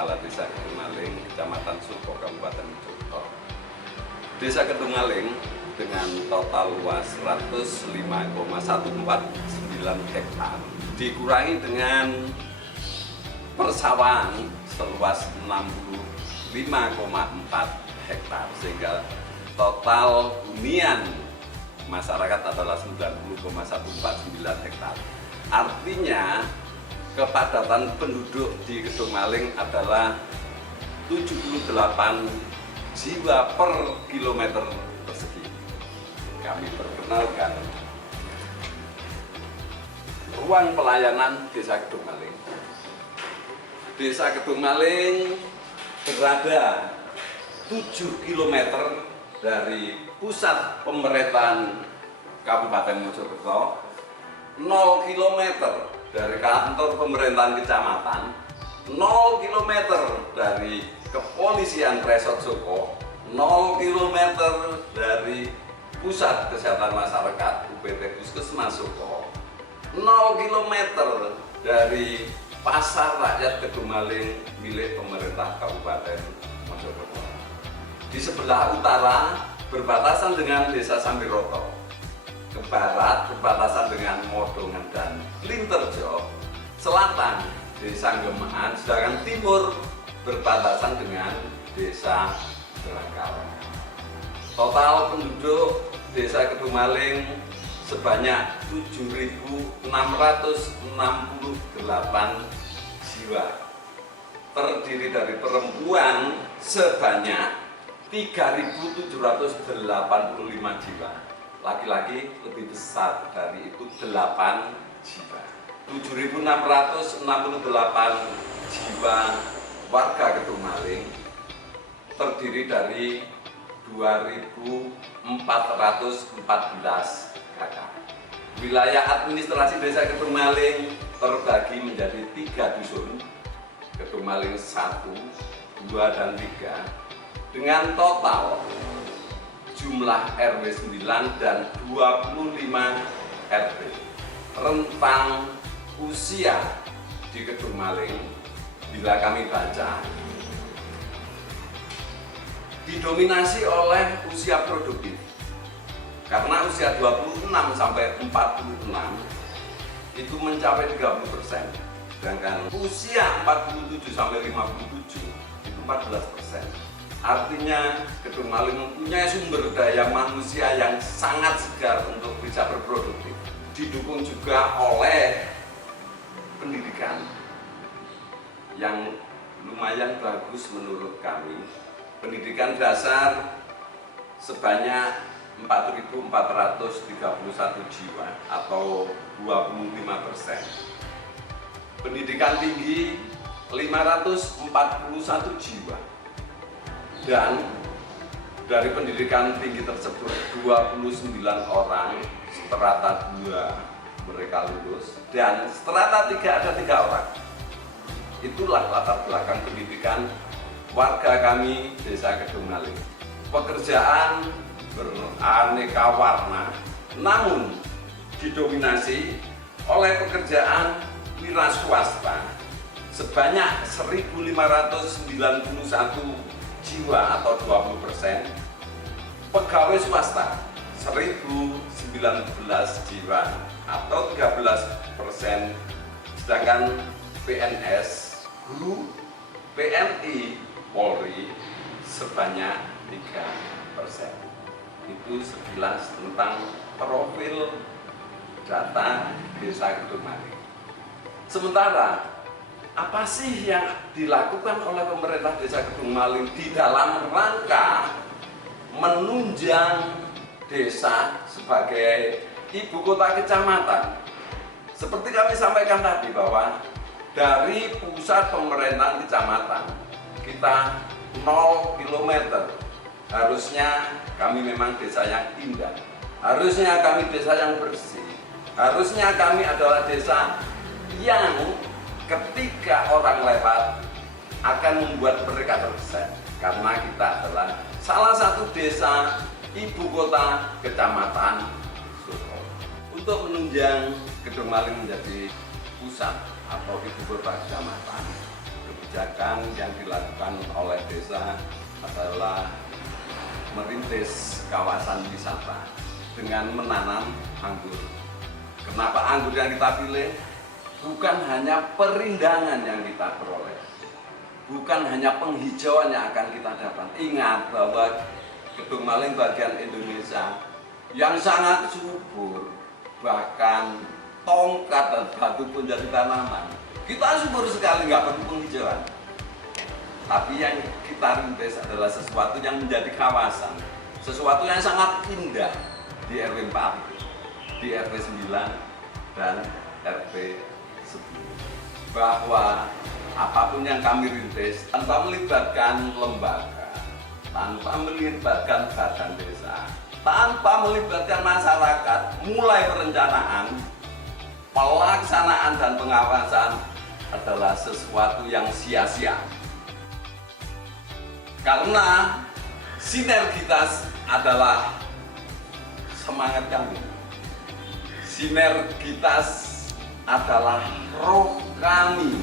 Kepala Desa Kedungmaling, Kecamatan Suko, Kabupaten Mojokerto. Desa Kedungmaling dengan total luas 105,149 hektar dikurangi dengan persawahan seluas 65,4 hektar, sehingga total hunian masyarakat adalah 90,149 hektar. Artinya kepadatan penduduk di Kedungmaling adalah 78 jiwa per kilometer persegi. Kami perkenalkan ruang pelayanan Desa Kedungmaling. Desa Kedungmaling berada 7 km dari pusat pemerintahan Kabupaten Mojokerto, 0 km dari kantor pemerintahan kecamatan, 0 km dari kepolisian Resort Suko, 0 km dari pusat kesehatan masyarakat UPT Puskesmas Suko, 0 km dari pasar rakyat Kedungmaling milik pemerintah Kabupaten Mojokerto. Di sebelah utara berbatasan dengan Desa Sambiroto, ke barat berbatasan dengan Modongan dan Linterjo, selatan Desa Gemaan, sedangkan timur berbatasan dengan Desa Berangkal. Total penduduk Desa Kedungmaling sebanyak 7.668 jiwa, terdiri dari perempuan sebanyak 3.785 jiwa, laki-laki lebih besar dari itu 8 jiwa. 7.668 jiwa warga Kedungmaling terdiri dari 2.414 kakak. Wilayah administrasi Desa Kedungmaling terbagi menjadi 3 dusun, Kedungmaling 1, 2, dan 3, dengan total jumlah RW 9 dan 25 RT. Rentang usia di Kedungmaling bila kami baca didominasi oleh usia produktif, karena usia 26 sampai 46 itu mencapai 30%, sedangkan usia 47 sampai 57 itu 14%. Artinya Kedungmaling mempunyai sumber daya manusia yang sangat segar untuk bisa berproduktif. Didukung juga oleh pendidikan yang lumayan bagus menurut kami. Pendidikan dasar sebanyak 4.431 jiwa atau 25%. Pendidikan tinggi 541 jiwa. Dan dari pendidikan tinggi tersebut 29 orang strata 2 mereka lulus, dan strata 3 ada 3 orang. Itulah latar belakang pendidikan warga kami Desa Kedungmaling. Pekerjaan beraneka warna, namun didominasi oleh pekerjaan wira swasta sebanyak 1.591 jiwa atau 20%, pegawai swasta 1.019 jiwa atau 13%, sedangkan PNS, guru, PNI, Polri sebanyak 3%. Itu sekilas tentang profil data Desa Kedungmaling. Sementara apa sih yang dilakukan oleh pemerintah Desa Kedungmaling di dalam rangka menunjang desa sebagai ibu kota kecamatan? Seperti kami sampaikan tadi bahwa dari pusat pemerintahan kecamatan kita 0 km. Harusnya kami memang desa yang indah, harusnya kami desa yang bersih, harusnya kami adalah desa yang ketika orang lewat akan membuat mereka terkesan, karena kita adalah salah satu desa ibu kota kecamatan Suko. Untuk menunjang Kedungmaling menjadi pusat atau ibu kota kecamatan, kebijakan yang dilakukan oleh desa adalah merintis kawasan wisata dengan menanam anggur. Kenapa anggur yang kita pilih? Bukan hanya perindangan yang kita peroleh, bukan hanya penghijauan yang akan kita dapat. Ingat bahwa Kedung Maling bagian Indonesia yang sangat subur, bahkan tongkat dan batu pun jadi tanaman. Kita subur sekali, nggak perlu penghijauan. Tapi yang kita rintis adalah sesuatu yang menjadi kawasan, sesuatu yang sangat indah di RW 4, di RW 9, dan RW 10. Bahwa apapun yang kami rintis, tanpa melibatkan lembaga, tanpa melibatkan badan desa, tanpa melibatkan masyarakat, mulai perencanaan, pelaksanaan, dan pengawasan adalah sesuatu yang sia-sia. Karena sinergitas adalah semangat kami. Sinergitas adalah roh kami.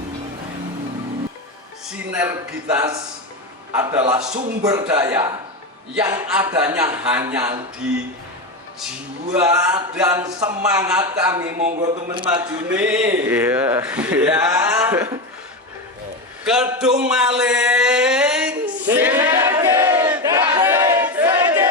Sinergitas adalah sumber daya yang adanya hanya di jiwa dan semangat kami. Monggo temen maju nih. Iya. Ya. Kedung Maling. Sinergi Kreatif City.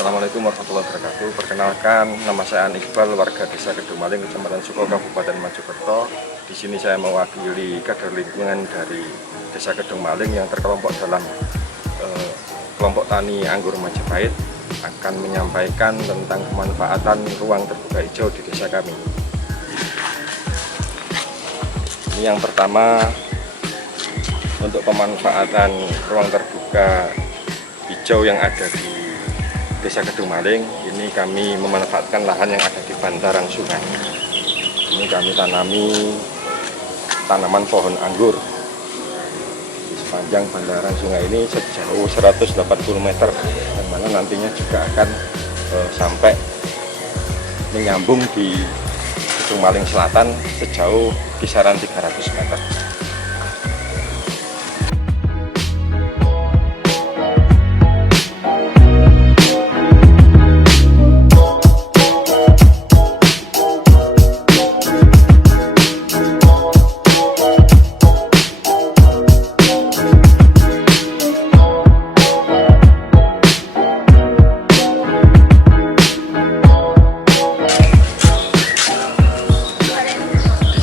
Assalamualaikum warahmatullahi wabarakatuh. Perkenalkan, nama saya Iqbal, warga Desa Kedung Maling, Kecamatan Suko, Kabupaten Mojokerto. Di sini saya mewakili kader lingkungan dari Desa Kedung Maling yang terkelompok dalam kelompok tani anggur Majapahit, akan menyampaikan tentang kemanfaatan ruang terbuka hijau di desa kami. Ini yang pertama, untuk pemanfaatan ruang terbuka hijau yang ada di Desa Kedung Maling, ini kami memanfaatkan lahan yang ada di bantaran sungai. Ini kami tanami tanaman pohon anggur di sepanjang bantaran sungai ini sejauh 180 meter, yang mana nantinya juga akan sampai menyambung di Kedung Maling Selatan sejauh kisaran 300 meter.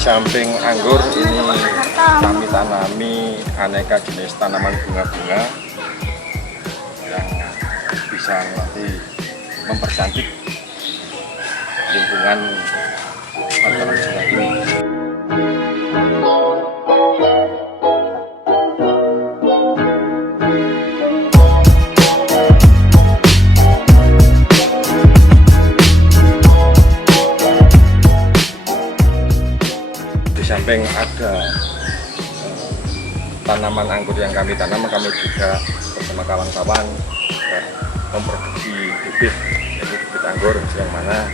Samping anggur ini kami tanami aneka jenis tanaman bunga-bunga yang bisa nanti mempercantik lingkungan bantaran sungai ini. Samping ada tanaman anggur yang kami tanam, kami juga bersama kawan-kawan memproduksi bibit, yaitu bibit anggur, yang mana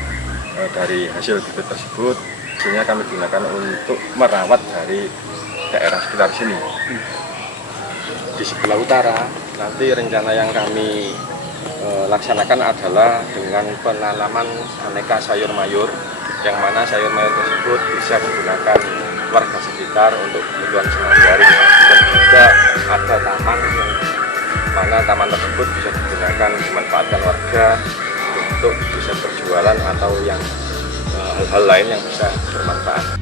dari hasil bibit tersebut hasilnya kami gunakan untuk merawat dari daerah sekitar sini. Di sebelah utara nanti rencana yang kami laksanakan adalah dengan penanaman aneka sayur mayur, yang mana sayur mayur tersebut bisa digunakan warga sekitar untuk kebutuhan sehari-hari, dan juga ada taman yang mana taman tersebut bisa digunakan, dimanfaatkan warga untuk bisa berjualan atau yang hal-hal lain yang bisa bermanfaat.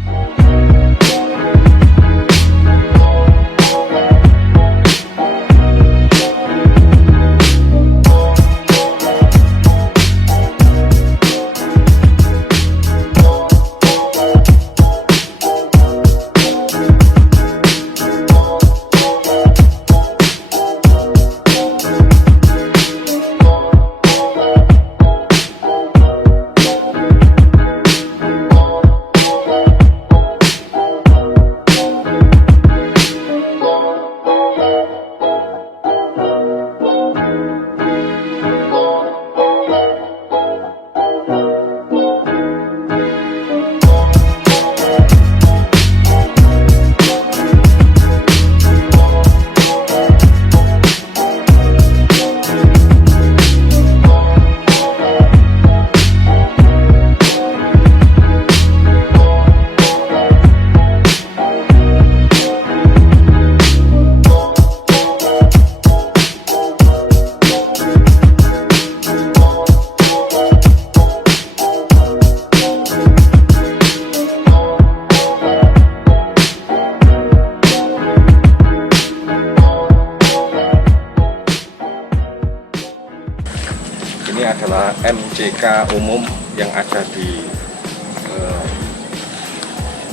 Ini adalah MCK umum yang ada di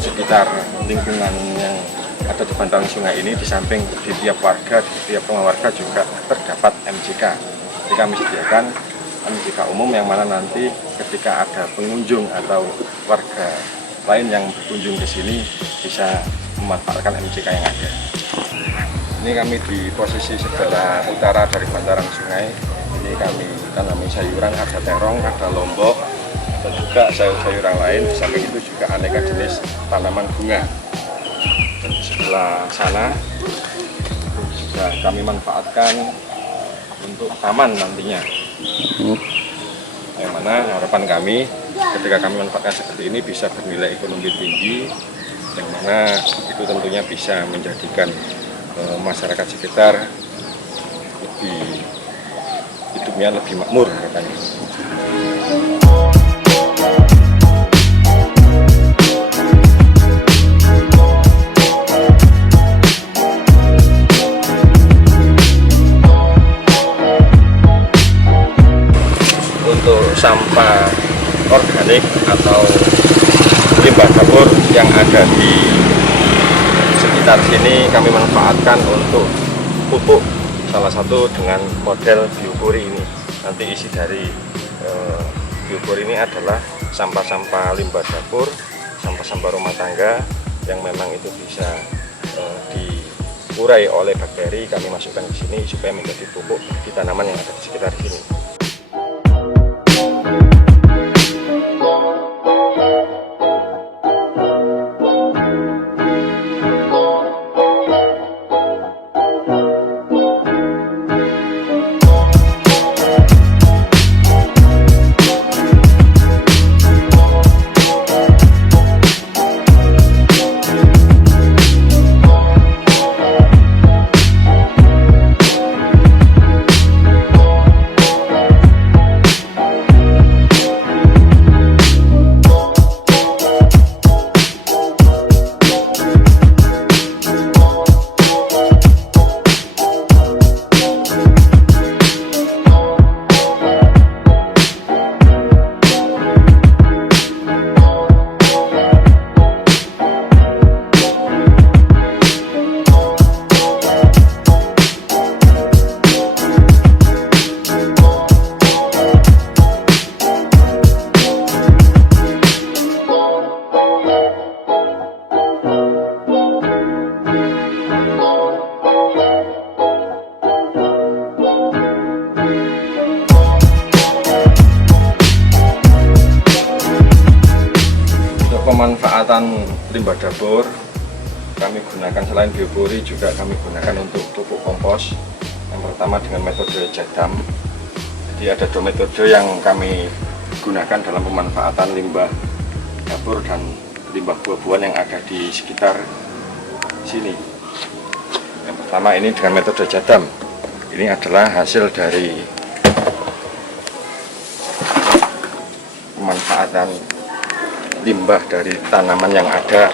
sekitar lingkungan yang ada di bantaran sungai ini. Di samping di tiap warga, di tiap rumah warga juga terdapat MCK. Jadi kami sediakan MCK umum yang mana nanti ketika ada pengunjung atau warga lain yang berkunjung ke sini bisa memanfaatkan MCK yang ada. Ini kami di posisi sebelah utara dari bantaran sungai. Ini kami tanami sayuran, ada terong, ada lombok, dan juga sayur-sayuran lain. Di samping itu juga aneka jenis tanaman bunga. Dan di sebelah sana juga kami manfaatkan untuk taman nantinya. Yang mana harapan kami ketika kami manfaatkan seperti ini bisa bernilai ekonomi tinggi, yang mana itu tentunya bisa menjadikan masyarakat sekitar hidupnya lebih makmur harapannya. Untuk sampah organik atau limbah dapur yang ada di sekitar sini kami manfaatkan untuk pupuk, salah satu dengan model biopori ini. Nanti isi dari biopori ini adalah sampah-sampah limbah dapur, sampah-sampah rumah tangga yang memang itu bisa diurai oleh bakteri. Kami masukkan di sini supaya menjadi pupuk di tanaman yang ada di sekitar sini. Pemanfaatan limbah dapur kami gunakan selain biopori juga kami gunakan untuk pupuk kompos. Yang pertama dengan metode jadam. Jadi ada dua metode yang kami gunakan dalam pemanfaatan limbah dapur dan limbah buah-buahan yang ada di sekitar sini. Yang pertama ini dengan metode jadam. Ini adalah hasil dari pemanfaatan limbah dari tanaman yang ada,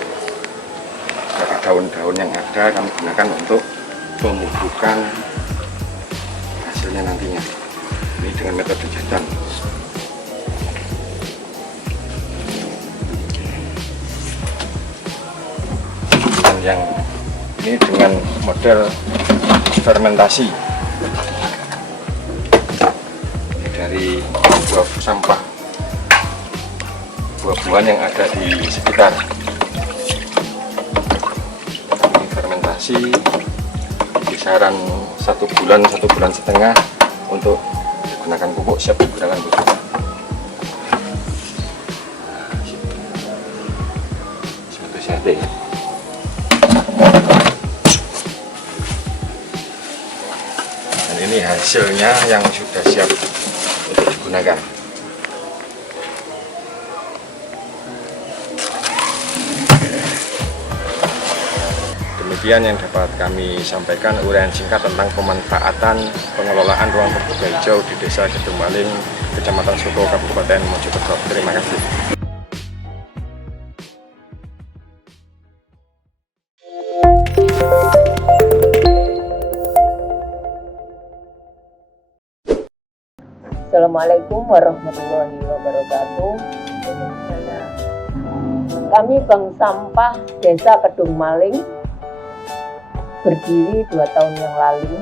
dari daun-daun yang ada, kami gunakan untuk pemupukan hasilnya nantinya. Ini dengan metode jadan. Dan yang ini dengan model fermentasi dari sampah buah-buahan yang ada di sekitar. Ini fermentasi kisaran 1 bulan, 1 bulan setengah untuk digunakan pupuk, siap digunakan pupuk. Suatu sate. Dan ini hasilnya yang sudah siap untuk digunakan. Demikian yang dapat kami sampaikan uraian singkat tentang pemanfaatan pengelolaan ruang terbuka hijau di Desa Gedung Maling, Kecamatan Suko, Kabupaten Mojokerto. Terima kasih. Assalamualaikum warahmatullahi wabarakatuh. Kami Bank Sampah Desa Kedung Maling berdiri 2 tahun yang lalu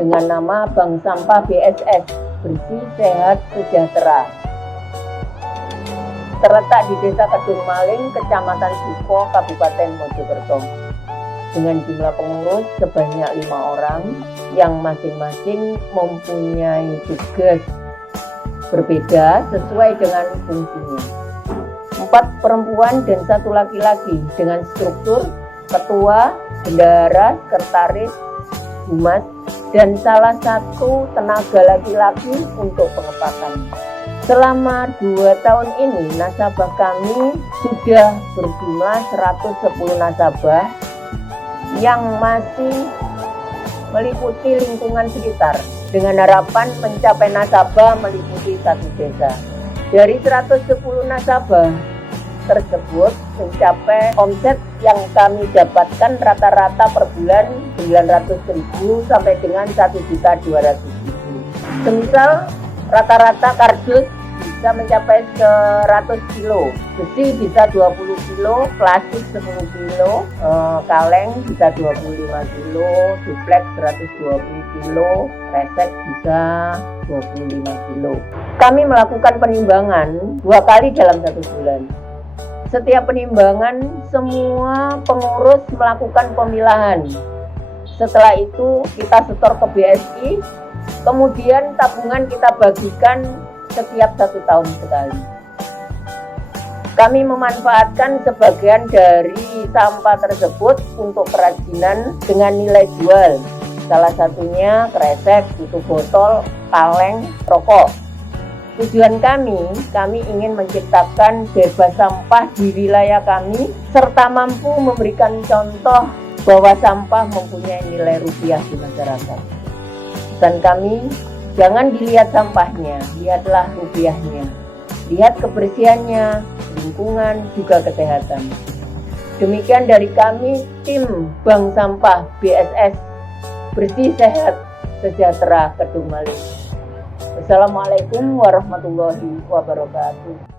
dengan nama Bank Sampah BSS, Bersih Sehat Sejahtera. Terletak di Desa Kedung Maling, Kecamatan Suko, Kabupaten Mojokerto. Dengan jumlah pengurus sebanyak 5 orang yang masing-masing mempunyai tugas berbeda sesuai dengan fungsinya. 4 perempuan dan 1 laki-laki dengan struktur ketua, bendahara, sekretaris, humas, dan salah 1 tenaga laki-laki untuk pengepakan. Selama 2 tahun ini nasabah kami sudah berjumlah 110 nasabah yang masih meliputi lingkungan sekitar dengan harapan mencapai nasabah meliputi 1 desa. Dari 110 nasabah tersebut mencapai omset yang kami dapatkan rata-rata per bulan 900.000 sampai dengan 1.200.000. Semisal rata-rata kardus bisa mencapai 100 kilo, besi bisa 20 kilo, plastik 10 kilo, kaleng bisa 25 kilo, duplek 120 kilo, resek bisa 25 kilo. Kami melakukan penimbangan 2 kali dalam 1 bulan. Setiap penimbangan, semua pengurus melakukan pemilahan. Setelah itu kita setor ke BSI, kemudian tabungan kita bagikan setiap 1 tahun sekali. Kami memanfaatkan sebagian dari sampah tersebut untuk kerajinan dengan nilai jual. Salah satunya kresek, tutup botol, kaleng, rokok. Tujuan kami ingin menciptakan bebas sampah di wilayah kami, serta mampu memberikan contoh bahwa sampah mempunyai nilai rupiah di masyarakat. Dan kami, jangan dilihat sampahnya, lihatlah rupiahnya. Lihat kebersihannya, lingkungan, juga kesehatan. Demikian dari kami, tim Bank Sampah BSS, Bersih Sehat Sejahtera Kedung Maling. Wassalamualaikum warahmatullahi wabarakatuh.